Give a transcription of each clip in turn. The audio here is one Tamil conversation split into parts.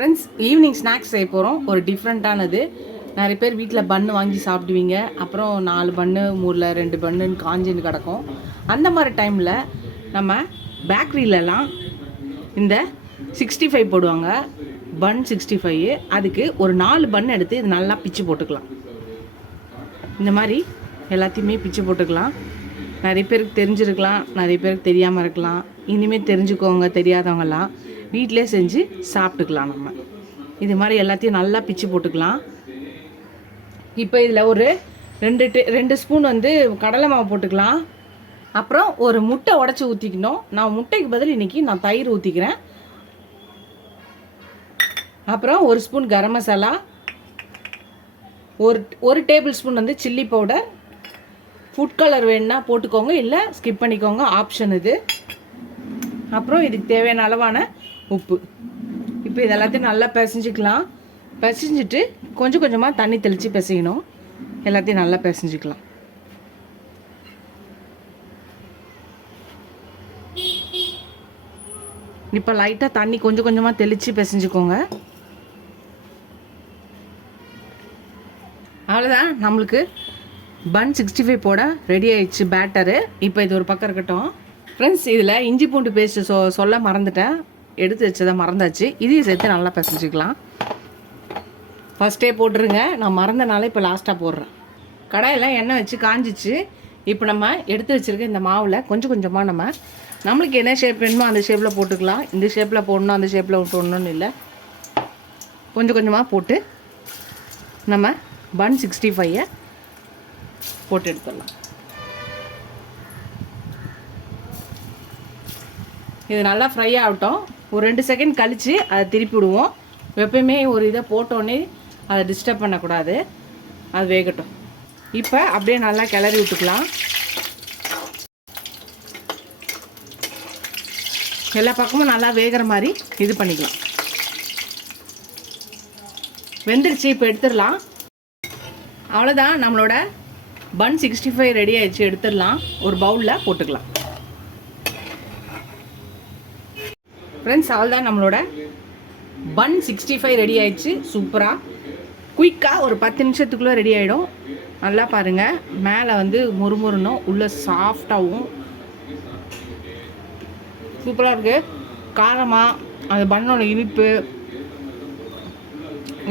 ஃப்ரெண்ட்ஸ், ஈவினிங் ஸ்நாக்ஸ் செய்ய போகிறோம். ஒரு டிஃப்ரெண்ட்டானது. நிறைய பேர் வீட்டில் பன்னு வாங்கி சாப்பிடுவீங்க. அப்புறம் 4 பன்னு மூரில் 2 பன்னுன்னு காஞ்சின்னு கிடக்கும். அந்த மாதிரி டைமில் நம்ம பேக்கரியிலலாம் இந்த 65 போடுவாங்க, பன் 65. அதுக்கு ஒரு 4 பன் எடுத்து இது நல்லா பிச்சு போட்டுக்கலாம். இந்த மாதிரி எல்லாத்தையுமே பிச்சு போட்டுக்கலாம். நிறைய பேருக்கு தெரிஞ்சிருக்கலாம், நிறைய பேருக்கு தெரியாமல் இருக்கலாம். இனிமேல் தெரிஞ்சுக்கோங்க, தெரியாதவங்கலாம் வீட்டிலே செஞ்சு சாப்பிட்டுக்கலாம். நம்ம இது மாதிரி எல்லாத்தையும் நல்லா பிச்சு போட்டுக்கலாம். இப்போ இதில் ஒரு 2 ஸ்பூன் வந்து கடலை மாவு போட்டுக்கலாம். அப்புறம் ஒரு முட்டை உடச்சி ஊற்றிக்கணும். நான் முட்டைக்கு பதில் இன்றைக்கி நான் தயிர் ஊற்றிக்கிறேன். அப்புறம் 1 ஸ்பூன் கரம் மசாலா, ஒரு டேபிள் ஸ்பூன் வந்து சில்லி பவுடர். ஃபுட் கலர் வேணுன்னா போட்டுக்கோங்க, இல்லை ஸ்கிப் பண்ணிக்கோங்க, ஆப்ஷன் இது. அப்புறம் இதுக்கு தேவையான அளவான உப்பு. இப்போ இது எல்லாத்தையும் நல்லா பிசைஞ்சிக்கலாம். பிசைஞ்சிட்டு கொஞ்சம் கொஞ்சமாக தண்ணி தெளித்து பிசையணும். எல்லாத்தையும் நல்லா பிசைஞ்சிக்கலாம். இப்போ லைட்டாக தண்ணி கொஞ்சம் கொஞ்சமாக தெளித்து பிசைஞ்சிக்கோங்க. அவ்வளோதான், நம்மளுக்கு பன் 65 போட ரெடி ஆயிடுச்சு பேட்டரு. இப்போ இது ஒரு பக்கம் இருக்கட்டும். ஃப்ரெண்ட்ஸ், இதில் இஞ்சி பூண்டு பேஸ்ட்டு சொல்ல மறந்துட்டேன், எடுத்து வச்சதை மறந்தாச்சு. இதையும் சேர்த்து நல்லா பிசைஞ்சிக்கலாம். ஃபஸ்ட்டே போட்டுருங்க, நான் மறந்தனால இப்போ லாஸ்ட்டாக போடுறேன். கடாயில் எண்ணெய் வச்சு காஞ்சிச்சு. இப்போ நம்ம எடுத்து வச்சுருக்க இந்த மாவில் கொஞ்சம் கொஞ்சமாக நம்மளுக்கு என்ன ஷேப் வேணுமோ அந்த ஷேப்பில் போட்டுக்கலாம். இந்த ஷேப்பில் போடணும், அந்த ஷேப்பில் போடணும்னு இல்லை, கொஞ்சம் கொஞ்சமாக போட்டு நம்ம பன் 65 போட்டு எடுத்துடலாம். இது நல்லா ஃப்ரை ஆகட்டும். ஒரு 2 செகண்ட் கழித்து அதை திருப்பி விடுவோம். எப்பயுமே ஒரு இதை போட்டோன்னே அதை டிஸ்டர்ப் பண்ணக்கூடாது, அது வேகட்டும். இப்போ அப்படியே நல்லா கிளறி விட்டுக்கலாம். எல்லா பக்கமும் நல்லா வேகிற மாதிரி இது பண்ணிக்கலாம். வெந்துருச்சு, இப்போ எடுத்துடலாம். அவ்வளோதான், நம்மளோட பன் 65 ரெடி ஆயிடுச்சு. எடுத்துடலாம், ஒரு பவுலில் போட்டுக்கலாம். ஃப்ரெண்ட்ஸ், அவ்வளோதான், நம்மளோட பன் 65 ரெடி ஆயிடுச்சு. சூப்பராக குயிக்காக ஒரு 10 நிமிஷத்துக்குள்ளே ரெடி ஆகிடும். நல்லா பாருங்கள், மேலே வந்து முறுமுறுணும், உள்ளே சாஃப்டாகவும் சூப்பராக இருக்குது. காரமாக அந்த பன்னோட இனிப்பு,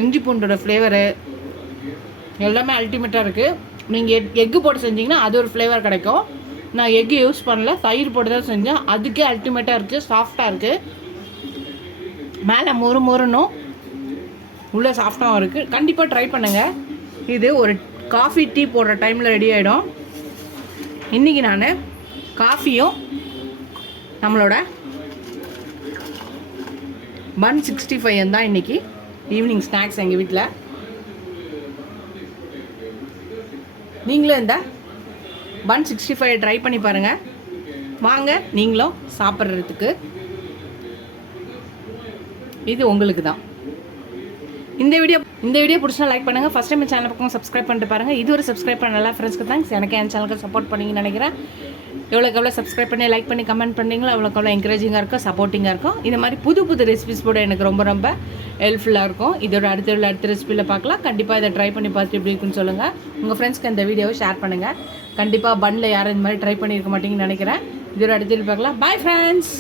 இஞ்சி பூண்டோட ஃப்ளேவரு எல்லாமே அல்டிமேட்டாக இருக்குது. நீங்கள் எக்கு போட்டு செஞ்சிங்கன்னா அது ஒரு ஃப்ளேவர் கிடைக்கும். நான் எக்கு யூஸ் பண்ணல, தயிர் போட்டு தான் செஞ்சேன். அதுக்கே அல்டிமேட்டாக இருக்குது, சாஃப்டாக இருக்குது. மேலே மொறுமொறுனும், உள்ளே சாஃப்டாகவும் இருக்குது. கண்டிப்பாக ட்ரை பண்ணுங்கள். இது ஒரு காஃபி டீ போடுற டைமில் ரெடி ஆகிடும். இன்றைக்கி நான் காஃபியும் நம்மளோட பன் 65 தான் இன்றைக்கி ஈவினிங் ஸ்நாக்ஸ் எங்கள் வீட்டில். நீங்களும் இந்த பன் 65 ட்ரை பண்ணி பாருங்கள். வாங்க, நீங்களும் சாப்பிட்றதுக்கு. இது உங்களுக்கு தான். இந்த வீடியோ பிடிச்சா லைக் பண்ணுங்கள். ஃபஸ்ட் டைம் சேனல் பக்கம் சப்ஸ்கிரைப் பண்ணிட்டு பாருங்கள். இது ஒரு சப்ஸ்கிரைப் பண்ண நல்லா ஃப்ரெண்ட்ஸ்க்கு தேங்க்ஸ். எனக்கு என் சேனலுக்கு சப்போர்ட் பண்ணிங்கன்னு நினைக்கிறேன். எவ்வளோக்கு சப்ஸ்கிரைப் பண்ணி லைக் பண்ணி கமெண்ட் பண்ணிங்களோ அவ்வளோக்கு என்கரேஜிங்காக இருக்கும், சப்போர்ட்டிங்காக இருக்கும். இந்த மாதிரி புது ரெசிபிஸ் போட எனக்கு ரொம்ப ஹெல்ப்ஃபுல்லாக இருக்கும். இதோட அடுத்த ரெசிபியில் பார்க்கலாம். கண்டிப்பாக இதை ட்ரை பண்ணி பார்த்துட்டு எப்படி இருக்குன்னு சொல்லுங்கள். உங்கள் ஃப்ரெண்ட்ஸ்க்கு இந்த வீடியோவை ஷேர் பண்ணுங்கள். கண்டிப்பாக பன்னில் யாரும் இந்த மாதிரி ட்ரை பண்ணியிருக்க மாட்டீங்கன்னு நினைக்கிறேன். இதோட அடுத்த பார்க்கலாம். Bye friends.